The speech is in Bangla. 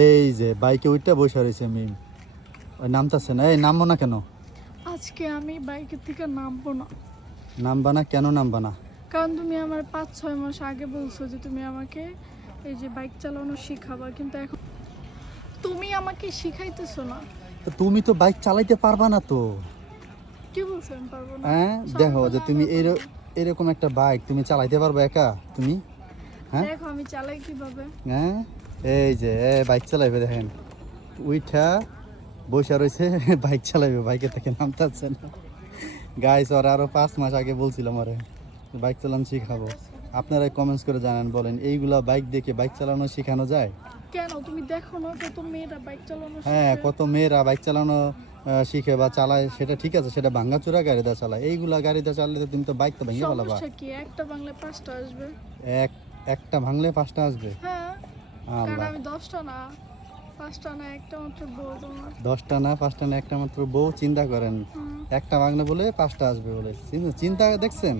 এই যে বাইকে উঠটা বসে রয়েছে মিম, ওই নামতাছে না। এই নামবো না কেন? আজকে আমি বাইকের থেকে নামবো না। নামবা না কেন? নামবা না? কারণ তুমি আমার 5-6 মাস আগে বলছো যে তুমি আমাকে এই যে বাইক চালানো শিখাবা, কিন্তু এখন তুমি আমাকে শিখাইতেছো না। তো তুমি তো বাইক চালাইতে পারবা না তো। কি বলছো আমি পারবো না? হ্যাঁ দেখো যে তুমি এরকম একটা বাইক তুমি চালাইতে পারবে একা তুমি? হ্যাঁ দেখো আমি চালাই কিভাবে। হ্যাঁ, এই যে বাইক চালাইবে দেখেন, উইঠা বসে রয়েছে বাইক চালাইবে, বাইকে থেকে নামতাছে না। গাইস ওরা আরো 5 মাস আগে বলছিলাম আরে বাইক চালানো শিখাবো। আপনারা কমেন্টস করে জানান, বলেন এইগুলা বাইক দেখে বাইক চালানো শেখানো যায়? কেন তুমি দেখো না কত মেয়েরা বাইক চালানো হ্যাঁ, শিখে? কত মেয়েরা বাইক চালানো শিখে বা চালায়, সেটা ঠিক আছে, সেটা ভাঙ্গাচোরা গাড়িতে চালায়। এইগুলা গাড়িতে চালালে তুমি তো বাইক তো ভেঙে ফেলাবা। সমস্যা কি? একটা বাংলা 5টা আসবে। একটা ভাঙলে 5টা আসবে? হ্যাঁ, কারণ আল্লাহ, আমি 10টা না 5টা না একটা মাত্র বউ তোমার। 10টা না 5টা না একটা মাত্র বউ, চিন্তা করেন। হুম। একটা ভাঙলে বলে 5টা আসবে বলে, চিন্তা দেখছেন?